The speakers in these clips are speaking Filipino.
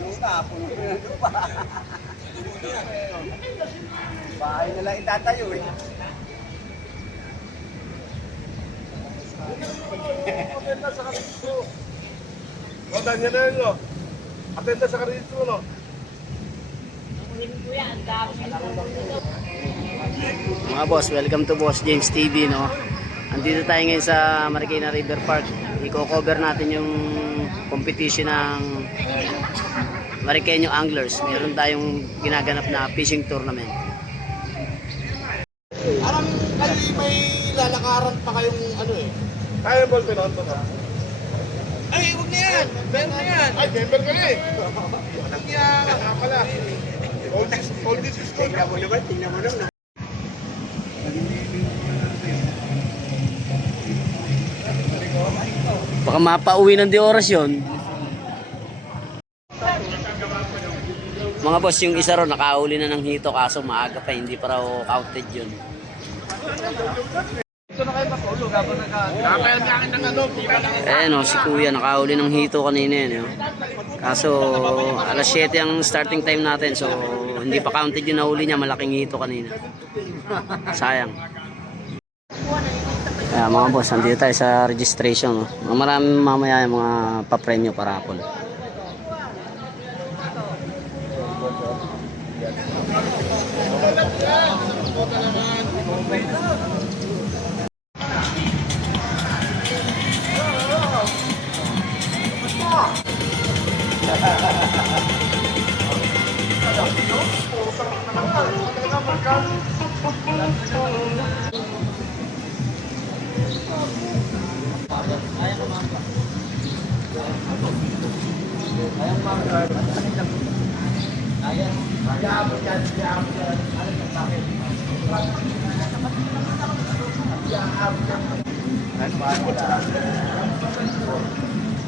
Puno ko ng lupa. Bahay na lang itatayo eh. Atenda sa karito. O, ganyan na yun, no? Atenda sa karito, no? Mga boss, welcome to Boss James TV, no? Andito tayo ngayon sa Marikina River Park. Iko-cover natin yung competition ng Mariqueño Anglers. Meron tayong ginaganap na fishing tournament. Parang kayo may lalakaran pa kayong ano eh. Kaya ball pinon to, no? Ay, huwag na yan! Meron na yan! Ay, member ka na eh! Walang yan! Kaya pala. All this is good. Tingnan mo naman, tingnan mo naman. Baka mapauwi ng di oras yun. Mga boss, yung isa ro nakahuli na ng hito kaso maaga pa, hindi pa raw counted yun. Ito na kayo matulog habang Kaya niya akin ng ano, pipa lang. Eh no, si kuya nakahuli ng hito kanina yun. Kaso alas 7 ang starting time natin, so hindi pa counted yung nahuli niya, malaking hito kanina. Sayang. Kaya mga boss, andito tayo sa registration. No? Marami mamaya yung mga papremyo parapol.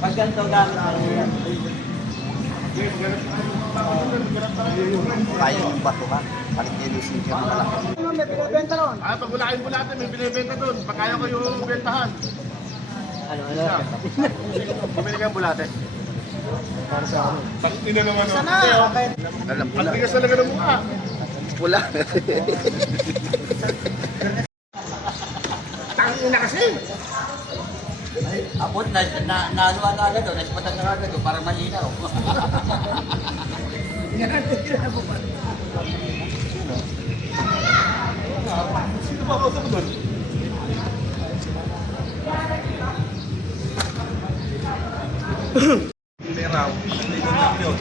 Pag ganito gamit kaya yung bato ka. Palit yung lusinja mo malaki. May pinabenta ron. Ah, pag wala kayong bulate, may binibenta doon. Pag kaya ko yung bentahan. Ano? Bumili kayong bulate. Para sa ano? Pag tinanungan mo. Sana! Alam mo Ang lang. tigas talaga ng mukha. Pula. Tangin na kasi. Abot na nanuwa na agad o. Naspatan na agad o. Para malinaw. Sino ba kausap doon? Hindi raw. Hindi ko lang yun.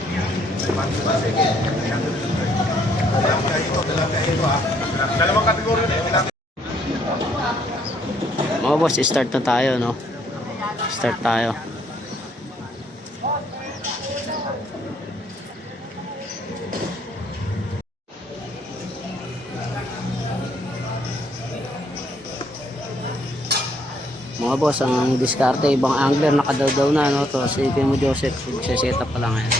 Dalawang kategorya na yun. Mga boss, start na tayo, no? Start tayo. Mga boss, ang diskarte, ibang angler nakadaw-daw na, no? To, si Timo Joseph, set up pa lang ngayon.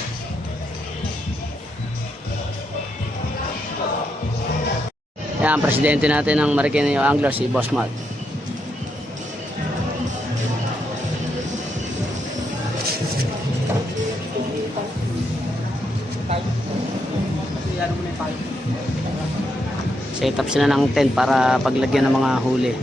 Yan, ang presidente natin ng Mariqueño Anglers, si Boss Matt. Set up sila ng tent para paglagyan ng mga huli.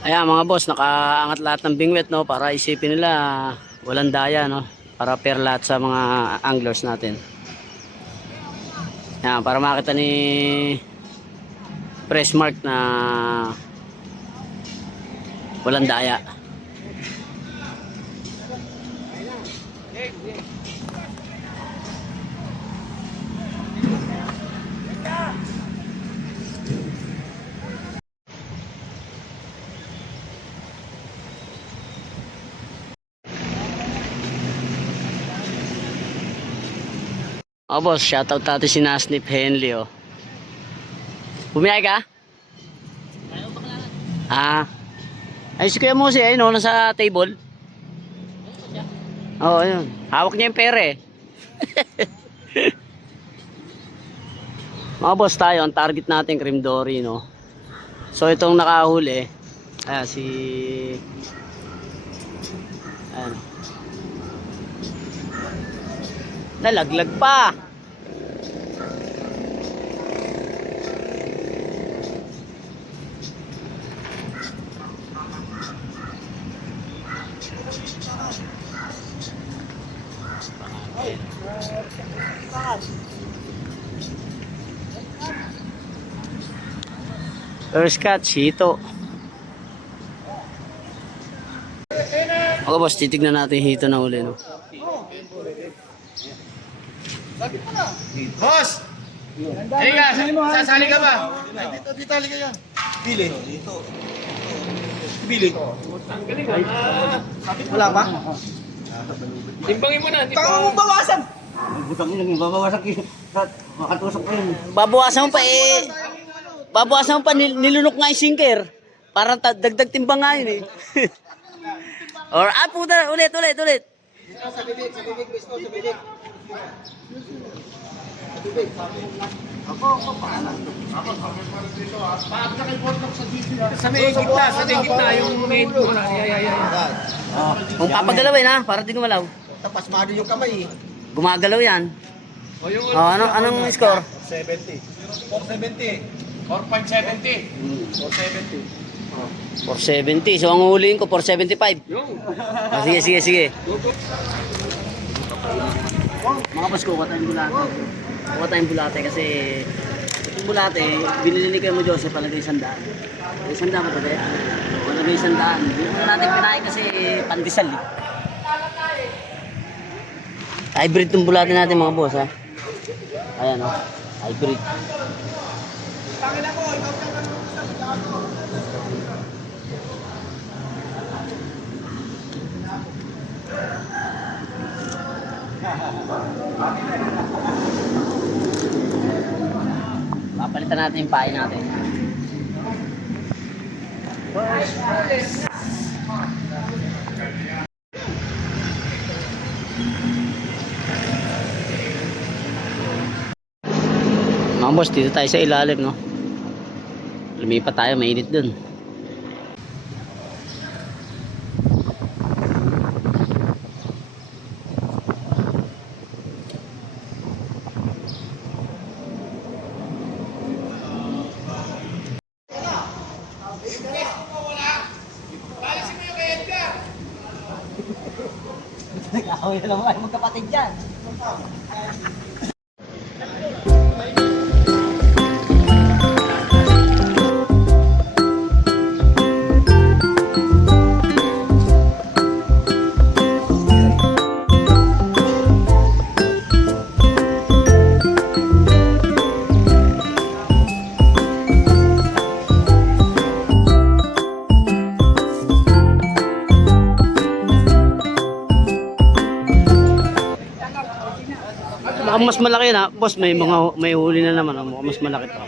Ayan mga boss, nakaangat lahat ng bingwit, no, para isipin nila walang daya, no, para fair lahat sa mga anglers natin. Ayan, para makita ni Pressmark na walang daya. Oh boss, shoutout natin si Nasnip Henley, oh. Bumiyay ka? Ah. Ay, si Kuya Mosi, ayun, oh, nasa table. Oo, oh, ayun. Hawak niya yung pere. Mga boss, tayo, ang target natin, cream dory, no? So, itong nakahuli, ayan, si... Ayan. Nalaglag pa. First catch, hito. Okay boss, titignan natin yung hito na uli, no? Boss! Halika, sasali ka ba? Dito, halika yan. Bili. Bili. Wala ba? Timbangin mo na. Taka mo bawasan! Babawasan mo pa eh. Babawasan mo pa, nilunok nga yung sinker. Parang dagdag timbang nga yun eh. Or, puta, ulit. Sa bibig, Kristo, sa bibig. Sa may gitna yung main mo na. Kung papagalawin ha, para di gumalaw. Tapasmado yung kamay eh. Gumagalaw yan. Anong score? 470. 4.70. 470. So ang huliin ko 475. Ah, sige. Mga boss ko, kuha tayong bulate. Kuha tayong bulate kasi itong bulate, binili ni Kuya Mo Joseph palagay 100. 100 ka ba kaya? Palagay 100. Hindi mo natin pinahin kasi pandesal eh. Hybrid itong bulate natin mga boss ha. Ayan o, hybrid. Papalitan natin yung pain natin. Mga boss, dito tayo sa ilalim, no? Lumipat tayo, mainit dun. Nag-away na naman kayo magkapatid dyan. Baka mas malaki na, boss, may huli na naman, mukhang mas malaki to.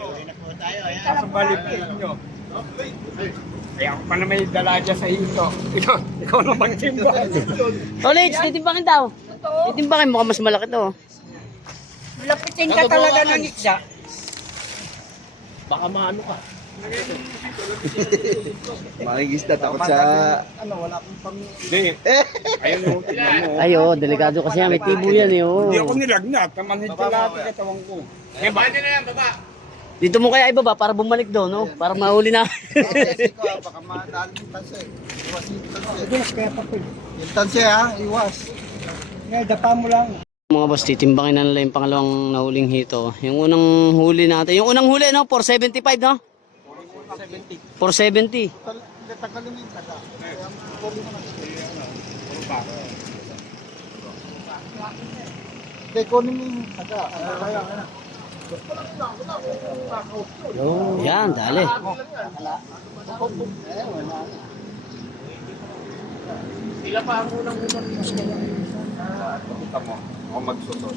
Sa balibig nyo. Kaya ako pa na may dala dyan sa hito. Ikaw naman timbang. Tolits, titimbangin daw. Titimbangin, mukhang mas malaki to. Lapitin ka talaga ng isda. Baka maano ka. Makigisda, takot sa... Wala akong pang... Hindi. Ayun o, tignan mo. Ay, oh, delikado kasi yan, may tibo yan eh, oh. Hindi ako nilagnat. Namanhid ka lahat ang katawan ko. Eh, ba? Na yan, baba. Dito mo kaya ibaba para bumalik doon, no? Para mahuli na. Kasi ko, baka madali yung tanse. Iwas yung tanse. Kaya pa po. Yung tanse ha, iwas. Kaya dapa mo lang. Mga boss, titimbangin na nila yung pangalawang nahuling hito. Yung unang huli natin. Yung unang huli, no? 475, no? 470. Tagalin mo yung taga. Kaya kunin mo yung taga. Yan, dali. Ako magsusod.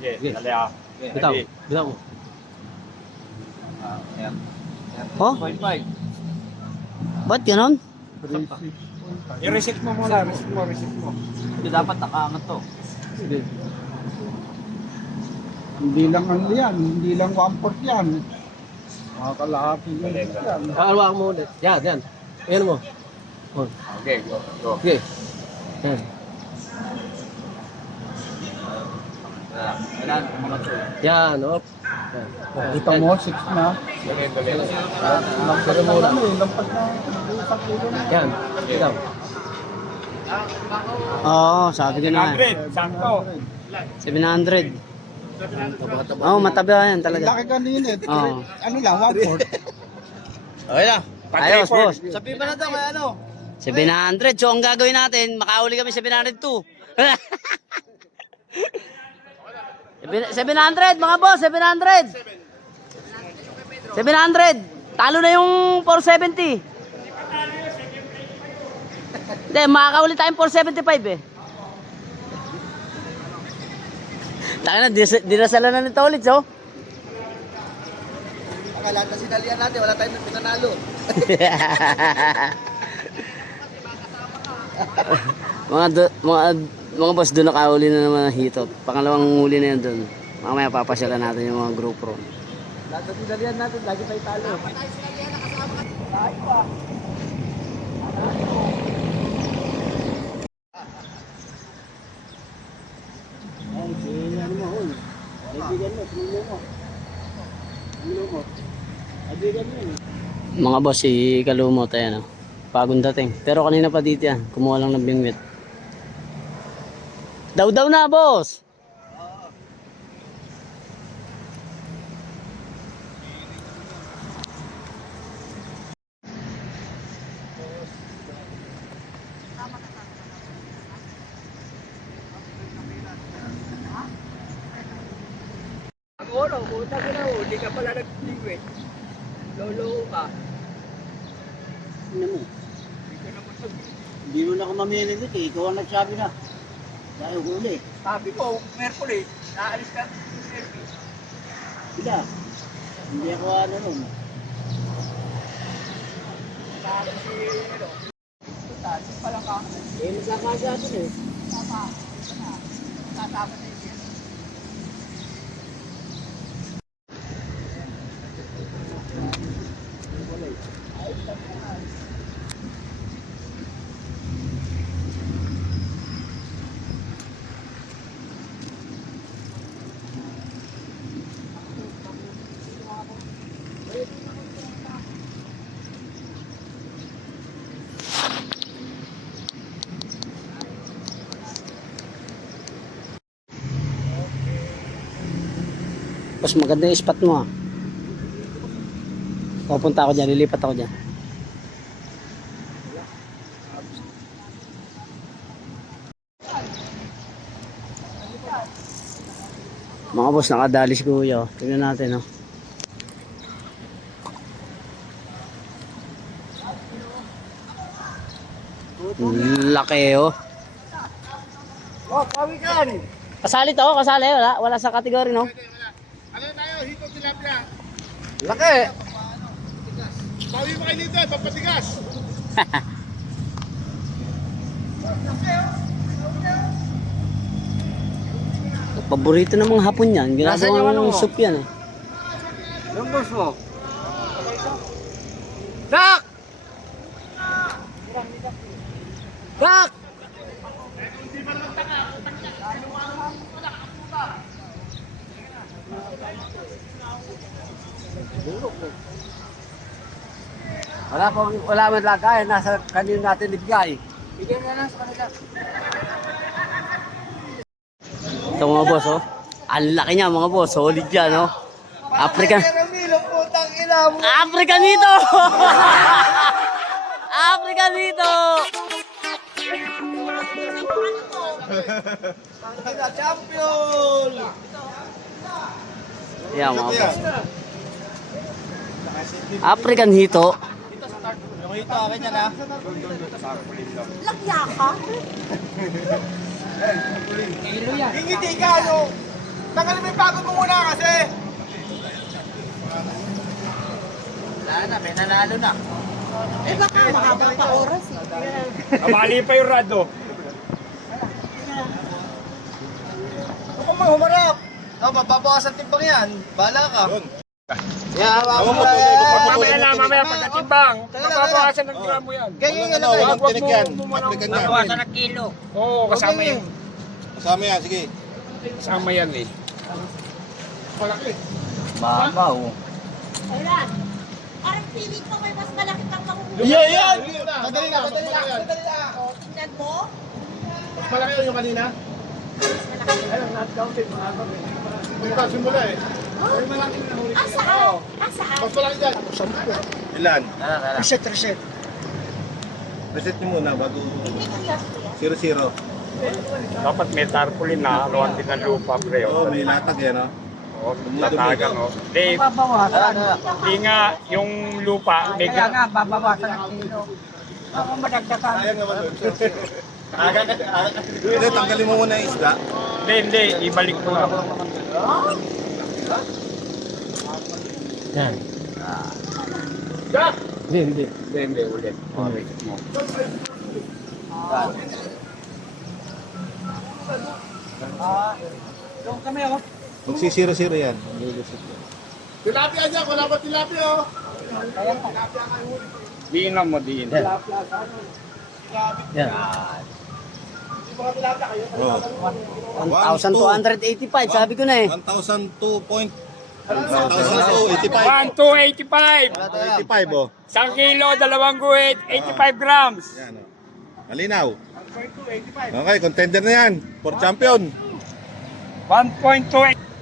Sige, dali ah. Bitaw, bitaw. Ayan. Oh? Ba't ganon? I-reset mo muna, reset mo. Dapat nakaangat to. Hindi lang ano yan, hindi lang 1/4 yan. Mga kalahati yan. Hawakan mo ulit. Yan, yan. Ayan mo. Oh. Okay, go. Okay. Yan. Kailan, umangat to. Yan, op. Kita mo, 6 na. Lampas na lang eh, lampas na. Isang kilo na. Yan. Ikaw. Oo, sabi ko na. 100, sakto. 700. Oo, mataba yan talaga. Laki kanina eh. Oo. Ano lang, 1/4. Okay na. Ayos, boss. Sabihin ba na to kaya ano? 700. So, ang gagawin natin, makauli kami 702. 700, mga boss, 700. 700. Talo na yung 470. Hindi, makakauli tayong 475 eh. Taka na, dinasalan na nito ulit, so. Lahat na sinalihan natin, wala tayong pinanalo. mga boss, doon nakahuli na naman ang hito. Pangalawang huli na yun doon. Mamaya papasyalan natin yung mga group room. Lahat na sinalihan natin, lagi tayo talo. Mga boss, si Kalumot, ayan o. Pagong dating. Pero kanina pa dito yan. Kumuha lang ng bingwit. Daw na, boss! Ang oras, puta ka na, hindi ka pala nag-liquid. Lolo ka. Ano mo? Hindi mo na ako mamili dito eh. Ikaw ang nagsabi na. Dahil huli. Sabi ko, Mercury, naalis ka. Bila. Hindi ako ano nun. Sabi si, ano, puta, di pala ka. Eh, magkakasya dun eh. Tatama na yun. Boss, maganda yung spot mo ah. Pupunta ako dyan, lilipat ako dyan. Mga boss, nakadali si Kuya. Tingnan natin oh. Laki oh. Oh, pawikan! Kasali to, kasali. Wala sa kategory no. Ano tayo? Hito tilapia. Laki! Bawi mo kayo dito, papatigas. Paborito ng mga hapon yan. Nasaan yung Ginagawa ano ng mo? soup yan eh. Yung boss mo. Dak! Dak! Wala man lagay, nasa kanino natin ibigay. Bigyan na lang sa kanila. Ito mga boss, oh. Ang laki niya mga boss, solid yan, oh. African. African dito! African dito! Champion! Yan mga boss. African hito. Yung ito, akin yan ha. Lagya ka? Hingiti ka, ano? Tanggalin mo yung pagod mo muna kasi. Wala na, may nanalo na. Eh baka mahabang pa oras eh. Mali pa yung rado. Ako mga humarap. Mababawasan timbang yan. Bahala ka. Yeah, hawakan mo yan. Mamaya na, mamaya pagkatimbang. Mababawasan ng gramo yan. Ganyan nga lang. Huwag mo African yan. mabawasan ng kilo. Oo, kasama yan. Kasama yan, sige. Kasama yan eh. Babaw. Ayan. Parang feeling ko may mas malaki pang makukuha. Yeah, yan! Madali na, madali na. Madali na. O, tingnan mo. Mas malaki yung kanina. Mas malaki. Ito, simula eh. Asaan? Asaan? Mas malaki dyan. Ilan? Reset, reset. Reset nyo muna bago Hindi ko yan. 0-0. Dapat may tarpaulin na haluan din ng lupa, pre. Oo, may latag yan, no? Oo, tatagan, oh. Hindi nga yung lupa, may babawasan ng kilo. Ako madagdagan. Sayang naman doon. Hindi, tanggalin mo muna yung isda. Hindi, ibalik mo lang. Yan. Hindi. Hindi, ulit. Okay, mo. Magsi 0-0 yan. Tilapia dyan, wala ba tilapia, oh? Diinan mo, diin. Yan. Oh. 1,285, sabi ko na eh. 1,002.85. 1,285. 85, oh. 1 kilo, 2 guhit, 85 grams. Yan, oh. Malinaw. Okay, contender na yan. For champion. 1.28.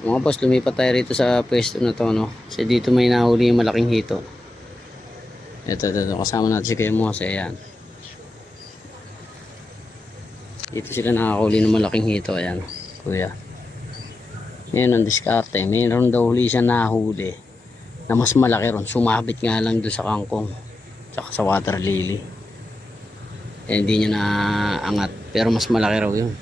Mga boss, lumipat tayo rito sa pwesto na to, no? Kasi dito may nahuli yung malaking hito. Ito, kasama natin si Kuya Mose, ayan. Dito sila nakakahuli ng malaking hito, ayan, Kuya. Ngayon ang diskarte, mayroon daw huli siya nahuli na mas malaki ron, sumabit nga lang doon sa kangkong tsaka sa water lily. Hindi niya naangat, pero mas malaki raw yun.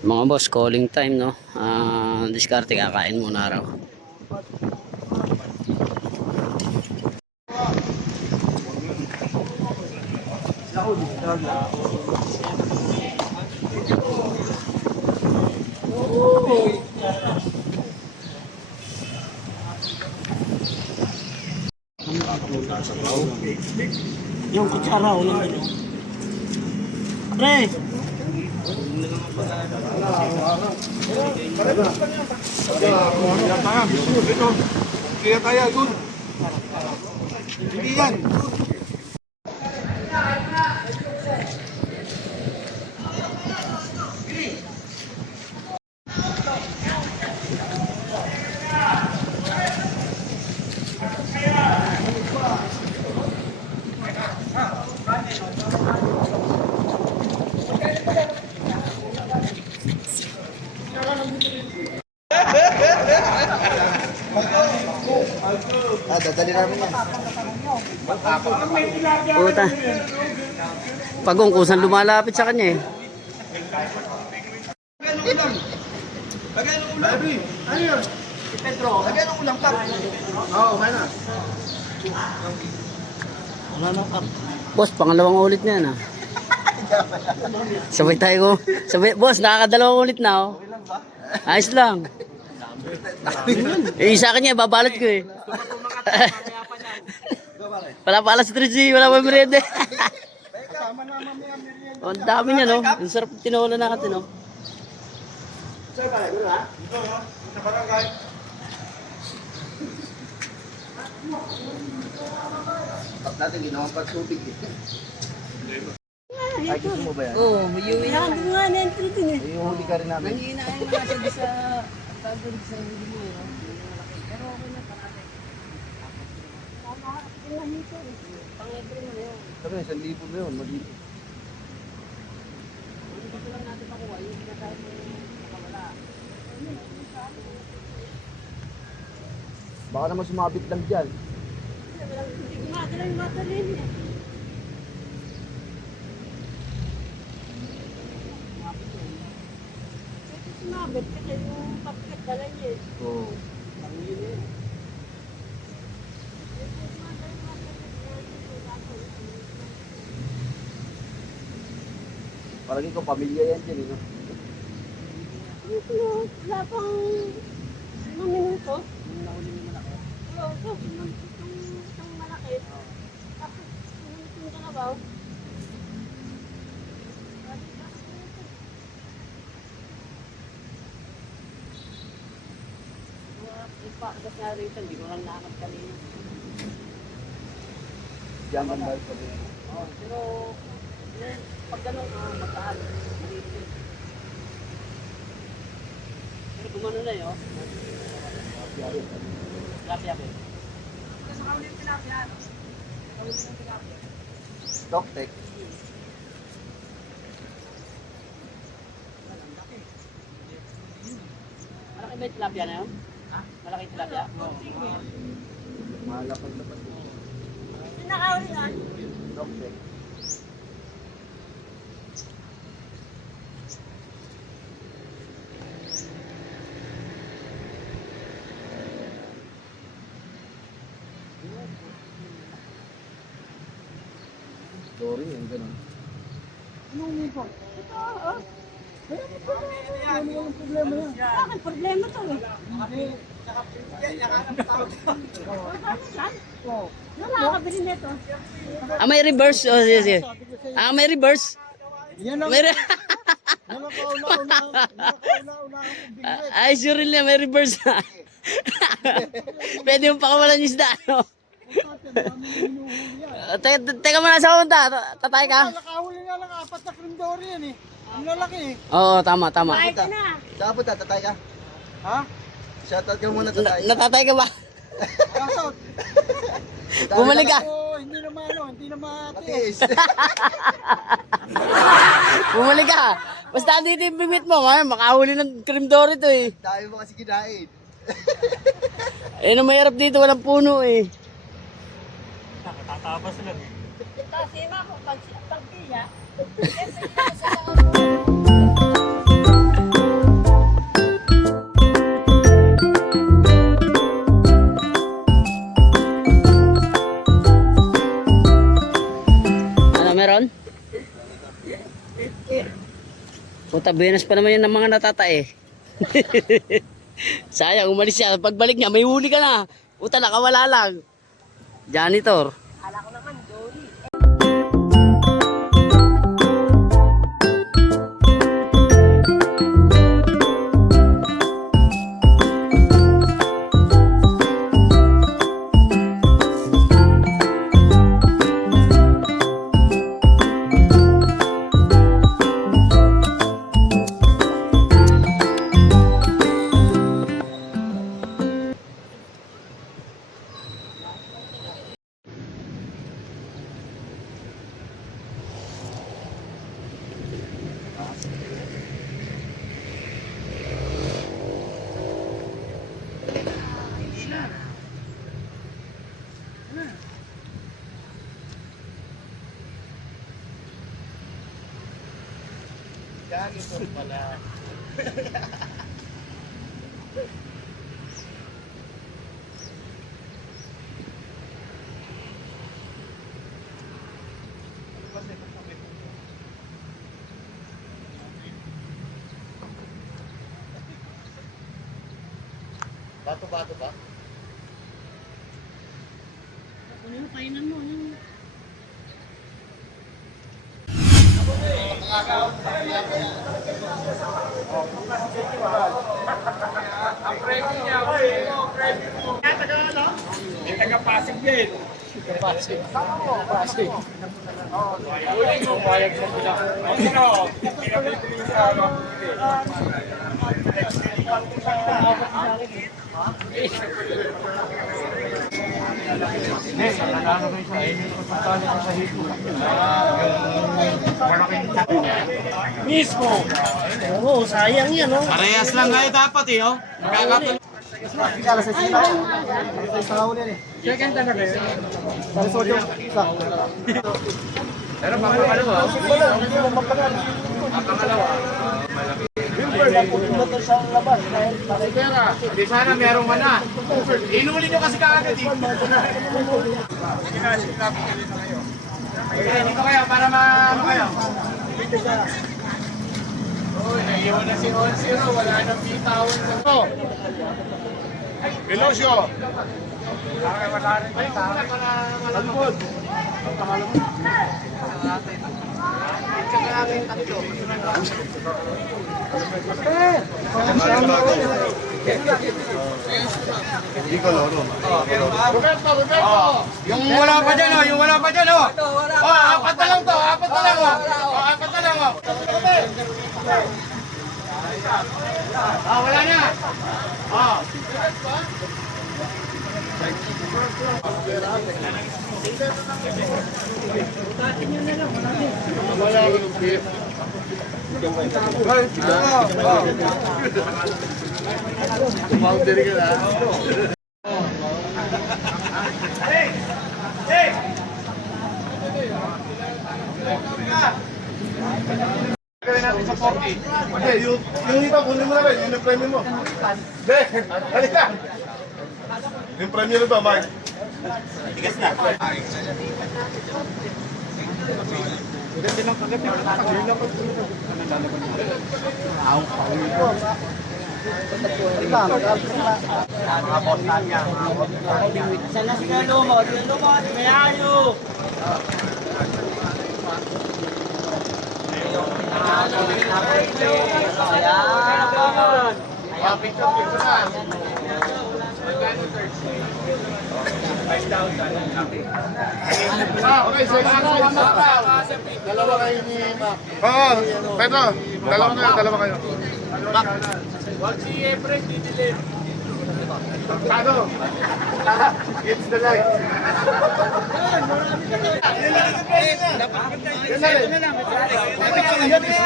Mga boss, calling time, no? Diskarte, kakain muna raw. Yung kutsara, ulang ilo. Pre! Kaya kaya, good. Hindi yan. Dadali namin yan. Puta. Pagong kusan lumalapit sa kanya eh. Lagay ng ulam. Ano yun? Pedro. Lagay ng ulam, Kap. Oo, may na. Wala nang kap. Boss, pangalawang ulit na yan ah. Sabay tayo ko. Sabay, boss, nakakadalawang ulit na oh. Ayos lang. Eh, sa akin niya, babalot ko eh. Wala pala sa 3G, wala pa merienda. Oh, ang dami niya no. Ang sarap tinola natin no. Natin ginawang pagtubig eh. Ay, gusto mo ba yan? Oo, yung inahandong nga na entry din eh. Yung huli ka rin namin. Nangiinain nga siya sa tagod sa hindi mo. Pero okay na parate. Pang-every mo na yun. Sabi, 1,000 na yun, maliit. Gusto lang natin makuha yung pinatay mo nakawala. Baka naman sumabit lang dyan. Hindi ko madala yung matalin eh. Kasi sumabit kasi yung papikat dala niya eh. Oo. Parang ko pamilya yan dyan, no? Wala pang 5 minuto. Oo, so, itong malaki. Tapos, yung kalabaw. Ipakagat nga rito, hindi ko lang naanap kanina. Diyan man dahil sa mga. Oo, pero pag gano'n, mataas. Maliit yun. Pero gumano na yun. Tilapia ba yun? Sa kauli yung tilapia, no? Sa kauli yung tilapia. Stock tech. Malaki ba yung tilapia na yun? Ha? Malaki yung tilapia? Oo. Malapag na pa. Sinakauli nga? Stock tech. Story, yung ganun. Bakit problema to eh? Wala nakakabili nito. Ah, may reverse. Oh, sige, sige. Ah, may reverse. May re- Ay, sure na, may reverse na. Pwede mo pakawalan yung isda, no? Teka muna sa punta. Tatay ka? Nakahuli nga lang 4 na krindori yan eh. Ang lalaki eh. Oo, tama, tama. Kahit na. Saan po tatay ka? Ha? Shoutout ka muna tatay. Natatay ka ba? Kasot. Bumalik ka. Hindi naman Matis. Bumalik ka. Basta dito yung bimit mo. Makahuli ng cream dory to eh. Dahil mo kasi kinain. Eh, no, mahirap dito. Walang puno eh. Nakatatabas lang eh. Kasi ma, kung pagpiya, Ano meron? Puta, Venus pa naman yun ng mga natatae. Sayang, umalis siya. Pagbalik niya, may huli ka na. Puta, nakawala lang. Janitor. Kala ko naman, Dory. Bato-bato ba? May taga-Pasig din. Pasig. Uli mo, bayag mo sila. Pero, pinabibili sa ano. Mismo! Oo, sayang yan, oh. Parehas lang kayo dapat eh, oh. Magkakatuloy. Second talaga yun. Pero Di sana merong mana. Inuli nyo kasi kaagad eh. Dito kayo para ano kayo. Uy, naiiwan na si Onsiro. Wala nang bitawan sa to. Velocio. wala rin Ay, para malambot. Roberto! Yung wala pa dyan, oh! Yung wala pa dyan, oh! Oh, apat na lang to! Apat na lang, oh! Oh, apat na lang, oh! Ah, wala na! Oh! Boundary ka na. Gawin natin sa 40. Okay, yung iba, kunin mo na rin. Yung premium mo. Hindi, halika. Yung premium ito, Mike. Tigas na. Sana sila lumo, mayayo. Ayan, picture na. Okay, so dalawa kayo ni Mac. Oo, Pedro, dalawa kayo. Mac. Wag si Efren, didilim. Ano? It's the light.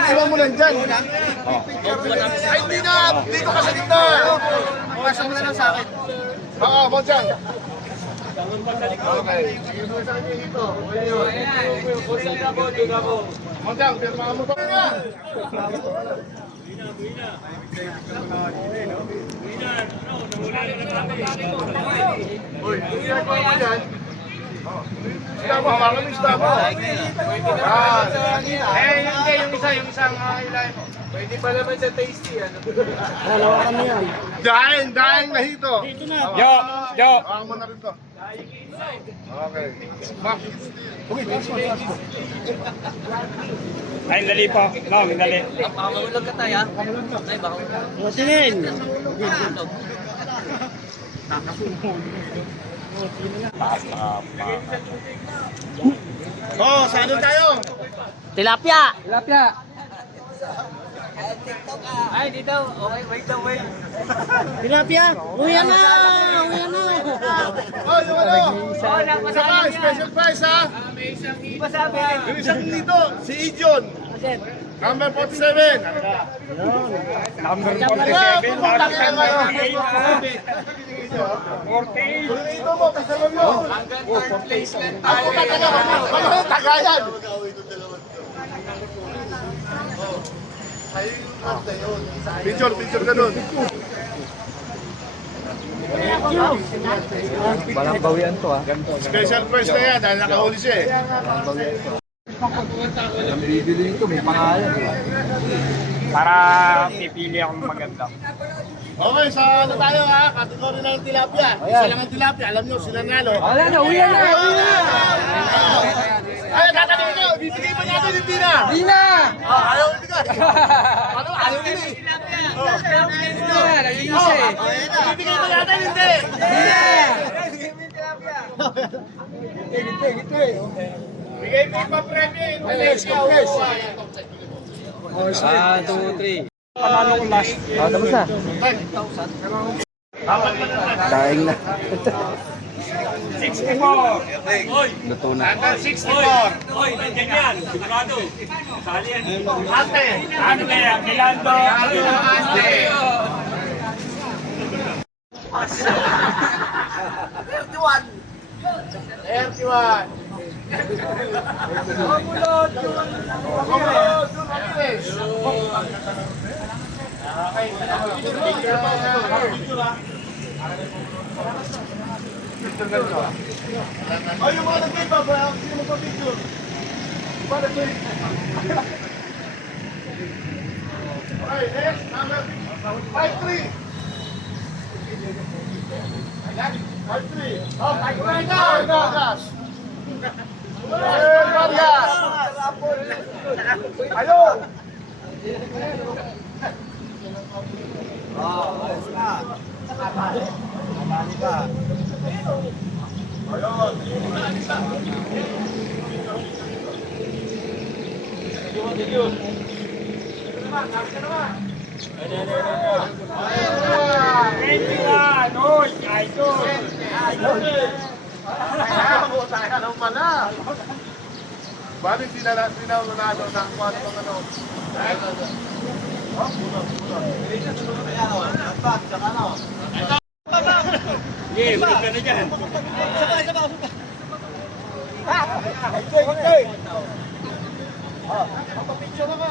Iwan mo lang dyan. Ay, hindi na! Dito ka sa gitna! Pasa mo na lang sa akin. Oo, mo dyan. Okay. Sige mo sa kanya dito. Mo dyan, pirma mo ba nga? Uy, tingnan ko ba yan? Isda mo, hawakan mo isda mo. Eh, hindi, yung isang ilahin mo. Daing na hito. Jo, Jo. Ako mo na rin to. Okay. Back. Ay, dali po. No, dali. O, tingin. Oh, sa ano tayo? Tilapia! Tilapia! Tilapia. Uwi na. Uwi na. Oh, yung ano? Isa pa, special prize ha? Yung isang dito, si Ijon. Number 47. Number 47. Pupunta ka na ngayon. 48. Dito mo, kasama mo. Ako talaga, ano tagayan? Picture ka doon. Walang bawian to, Special prize na yan, dahil nakahuli siya eh. Ang bibili nito, may pangalan. Para pipili akong maganda. Okay, sa ano tayo ha? Kategory na ng tilapia. Isa lang ang tilapia, alam nyo, sila nalo. Wala na, uwi na! Ay, tatanungin nyo, bibigay ba natin hindi na? Hindi na! Ayaw ibigay. Ano, ayaw ibigay. Nag-iisa eh. Bibigay ba natin hindi? Bigay mo pa premium. Yes, yes. 1, 2, 3. Panalo ko last. Tapos na. Daing na. 64. Luto na. Number 64. Oy, nandiyan yan. Sigurado. Sali yan. Ate. Ano kaya? Milando. Ate. 31. Oh, yung mga nag-iba ba? Sino magpa-picture? Ba nag-iba? Okay, next, number 53. 53. Oh, 53 ka! Vargas! Vargas! Ayun! Idol. Bali, hindi na nanalo na kung ano pang ano. Yeah, balik ka na dyan. Picture ako.